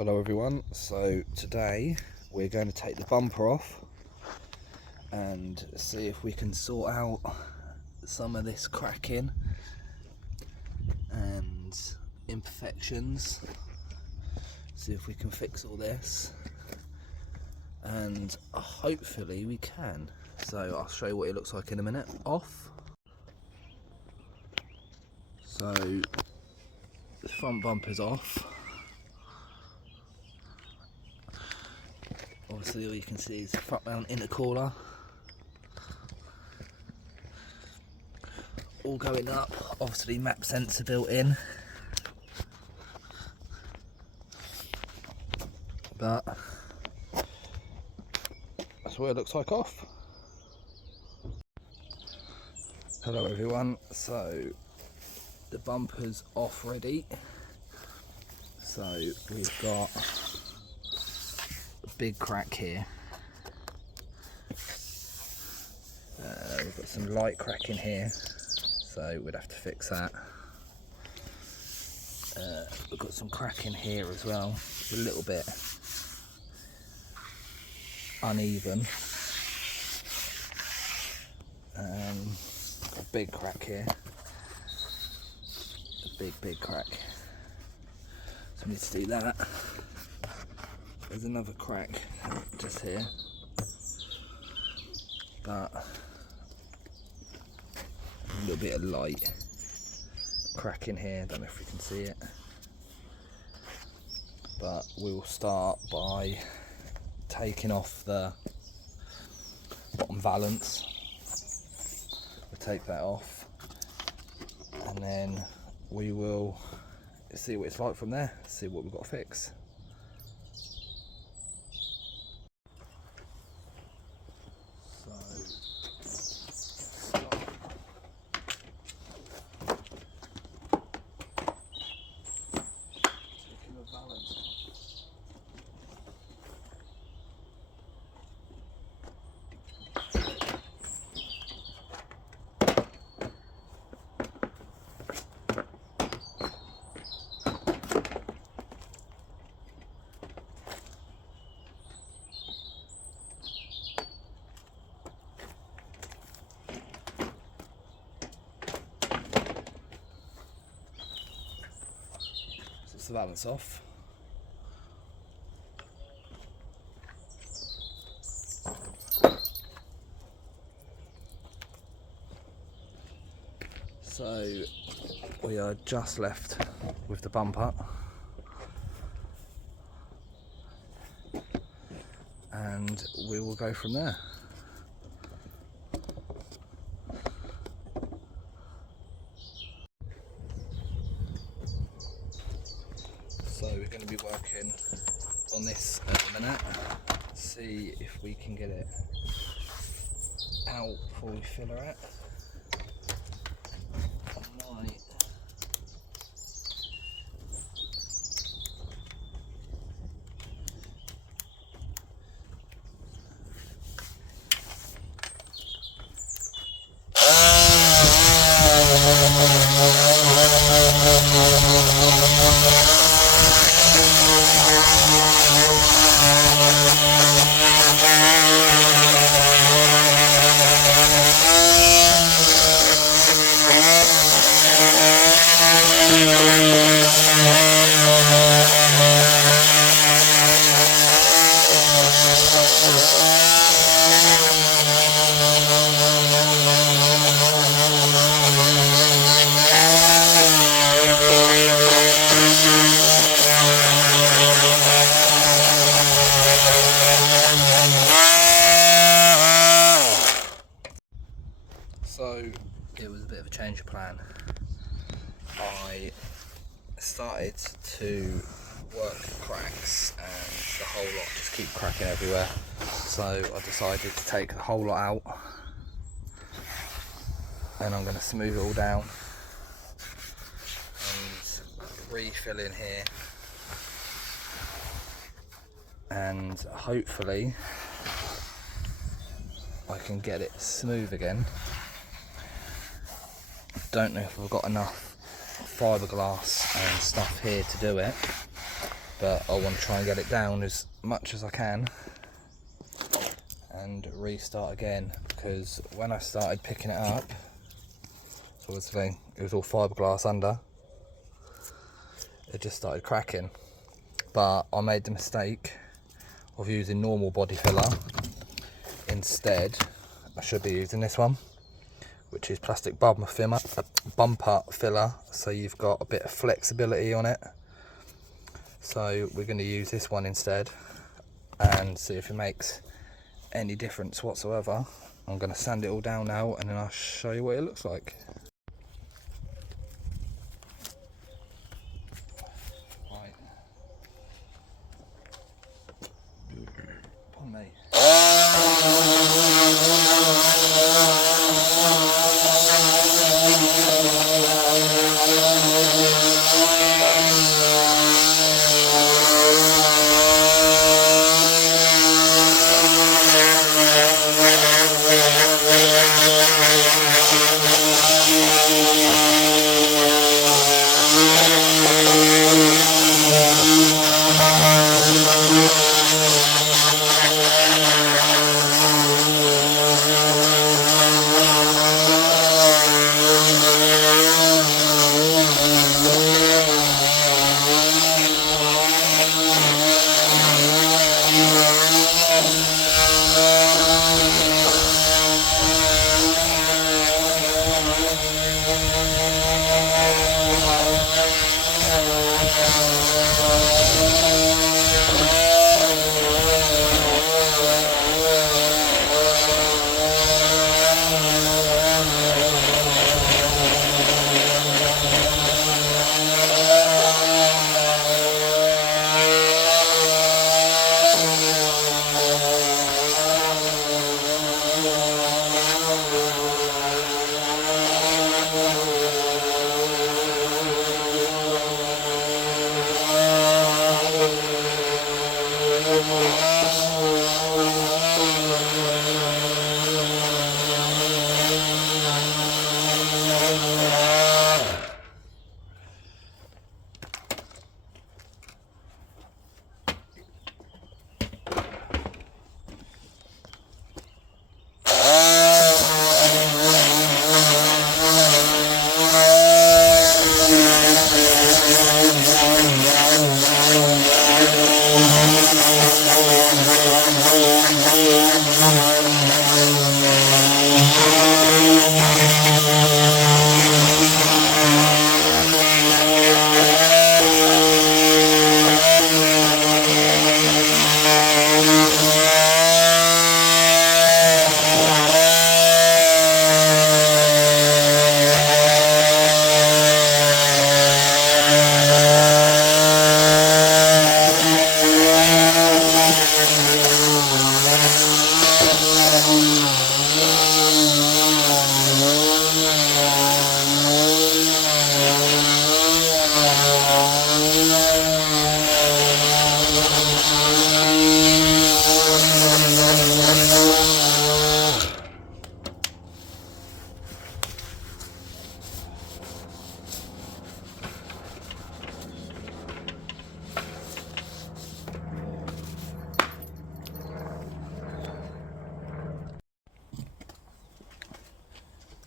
Hello everyone, so today we're going to take the bumper off and see if we can sort out some of this cracking and imperfections, see if we can fix all this, and hopefully we can. So I'll show you what it looks like in a minute. Off. So the front bumper's off. Obviously all you can see is the front mount intercooler. All going up, obviously map sensor built in. But that's what it looks like off. Hello everyone, so the bumper's off ready. So we've got a big crack here. We've got some light cracking here, so we'd have to fix that. We've got some cracking here as well, a little bit uneven. Got a big crack here, a big crack. So we need to do that. There's another crack just here, but a little bit of light crack in here. Don't know if we can see it, but we'll start by taking off the bottom valance. We'll take that off and then we will see what it's like from there, see what we've got to fix. The valance off. So we are just left with the bumper, and we will go from there. So we're going to be working on this at the minute, see if we can get it out before we fill her out. I might So it was a bit of a change of plan. I started to work the cracks and the whole lot just keep cracking everywhere. So I decided to take the whole lot out and I'm going to smooth it all down and refill in here, and hopefully I can get it smooth again. Don't know if I've got enough fiberglass and stuff here to do it, but I want to try and get it down as much as I can and restart again, because when I started picking it up, so obviously it was all fiberglass under, it just started cracking. But I made the mistake of using normal body filler. Instead, I should be using this one, which is plastic bumper filler, so you've got a bit of flexibility on it. So we're going to use this one instead and see if it makes any difference whatsoever. I'm going to sand it all down now and then I'll show you what it looks like. Right. Upon me.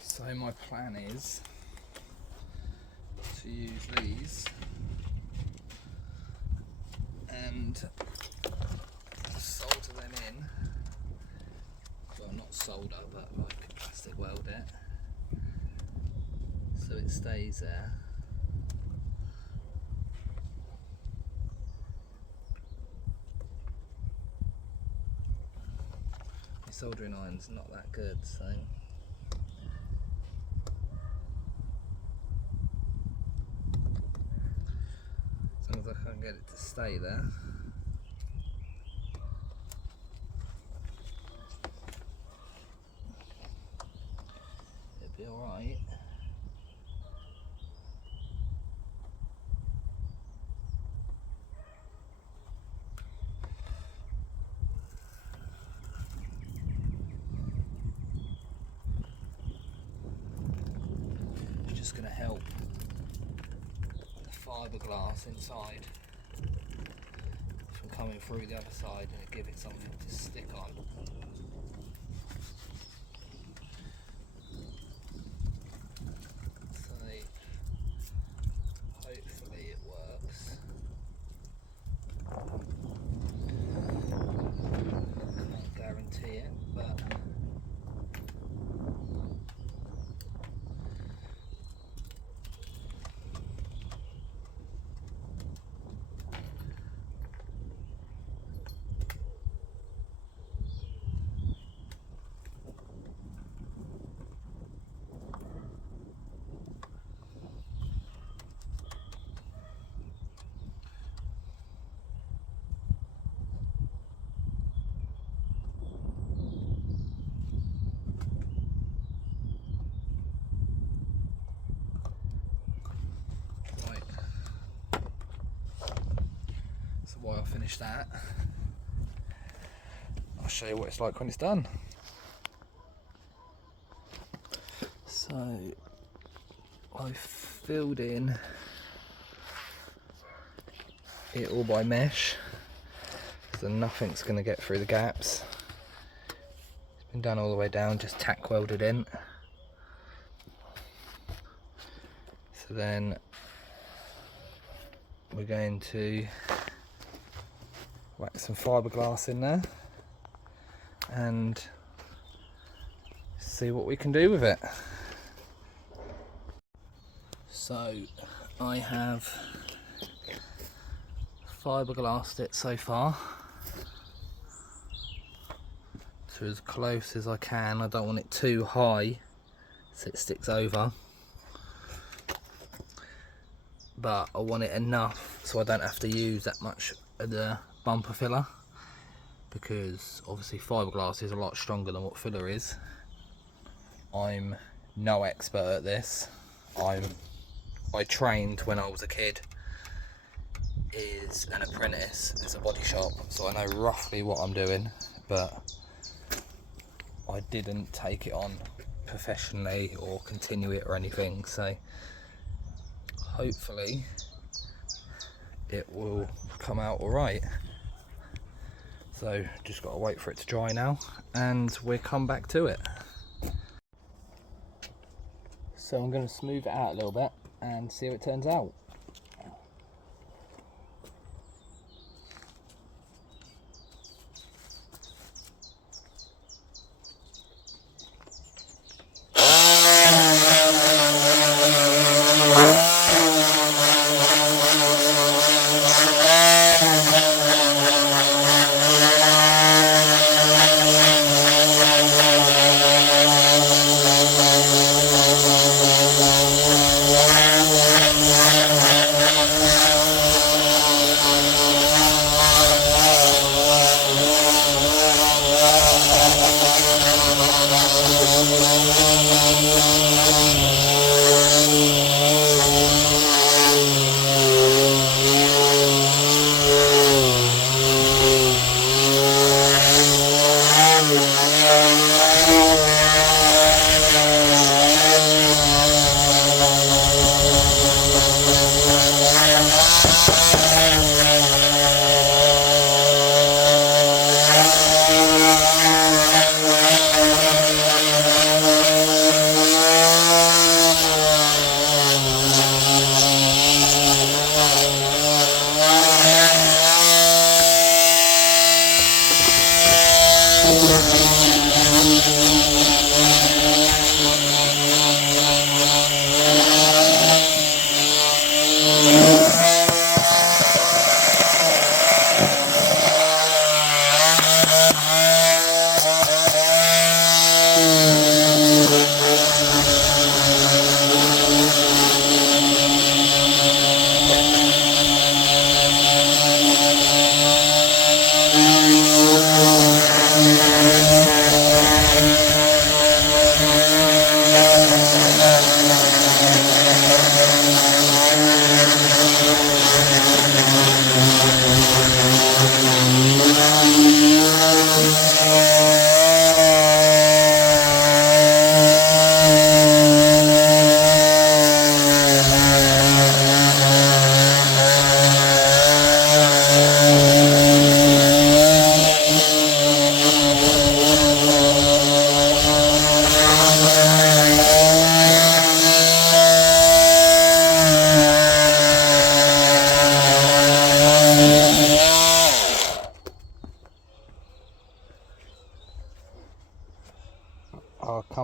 So my plan is to use these and solder them in, well not solder but like plastic weld it so it stays there. My soldering iron's not that good, so as long as I can get it to stay there. It'll be alright. It's just going to help the fiberglass inside coming through the other side and give it something to stick on. So hopefully it works. Can't guarantee it, but while I finish that, I'll show you what it's like when it's done. So I filled in it all by mesh, so nothing's going to get through the gaps. It's been done all the way down, just tack welded in. So then we're going to whack some fiberglass in there and see what we can do with it. So I have fiberglassed it so far to as close as I can. I don't want it too high so it sticks over, but I want it enough so I don't have to use that much of the bumper filler, because obviously fiberglass is a lot stronger than what filler is. I'm no expert at this. I trained when I was a kid as an apprentice at a body shop, so I know roughly what I'm doing, but I didn't take it on professionally or continue it or anything, so hopefully it will come out alright. So just got to wait for it to dry now and we'll come back to it. So I'm going to smooth it out a little bit and see how it turns out.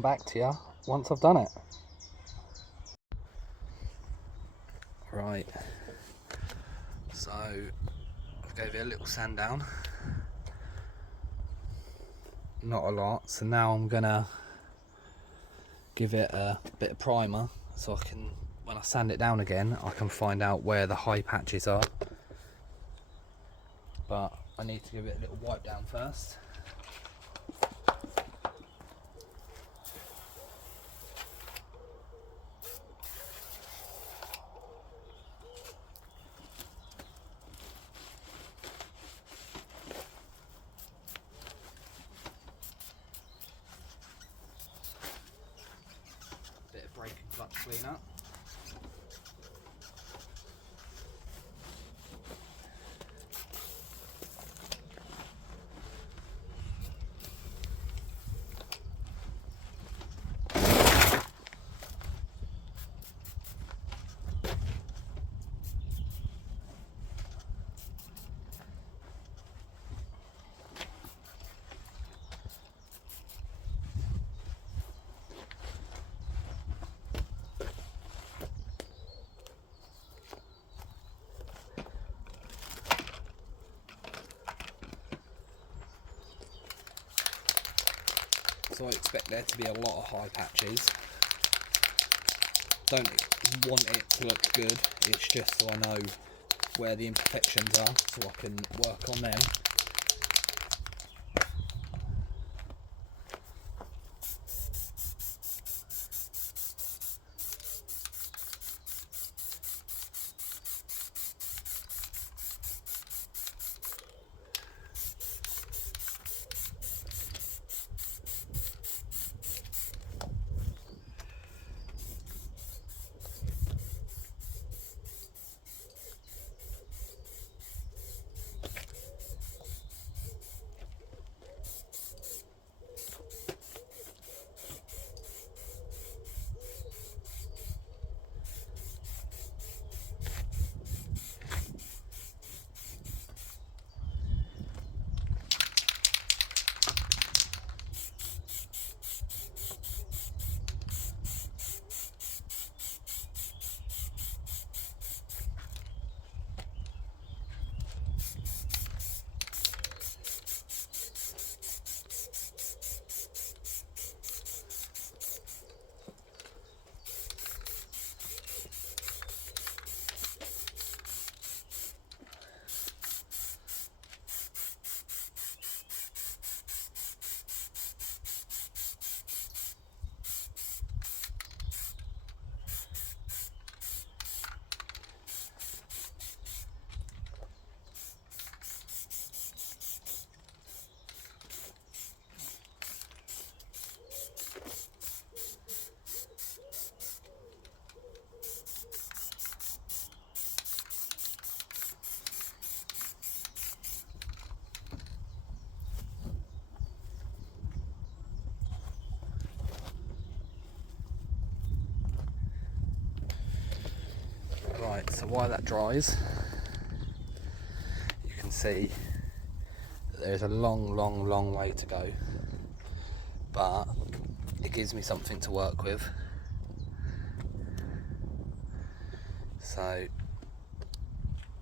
come back to you once I've done it. Right, so I've gave it a little sand down, not a lot, so now I'm gonna give it a bit of primer so I can, when I sand it down again, I can find out where the high patches are. But I need to give it a little wipe down first. Bit of brake and clutch cleaner. So I expect there to be a lot of high patches. Don't want it to look good, it's just so I know where the imperfections are so I can work on them. Right, so while that dries, you can see that there's a long way to go, but it gives me something to work with. So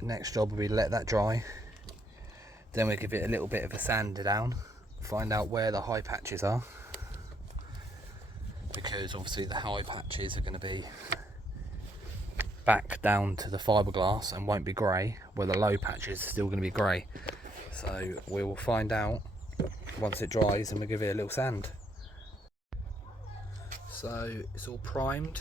next job will be let that dry, then we give it a little bit of a sander down, find out where the high patches are, because obviously the high patches are going to be back down to the fiberglass and won't be grey, where the low patches are still going to be grey. So we will find out once it dries and we'll give it a little sand. So it's all primed.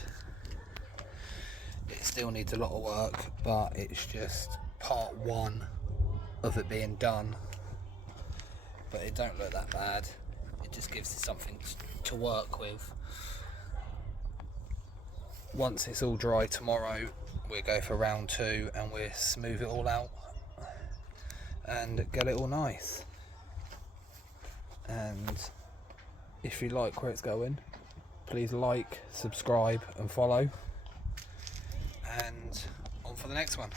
It still needs a lot of work, but it's just part one of it being done. But it don't look that bad. It just gives us something to work with. Once it's all dry tomorrow, we'll go for round two and we'll smooth it all out and get it all nice. And if you like where it's going, please like, subscribe and follow, and on for the next one.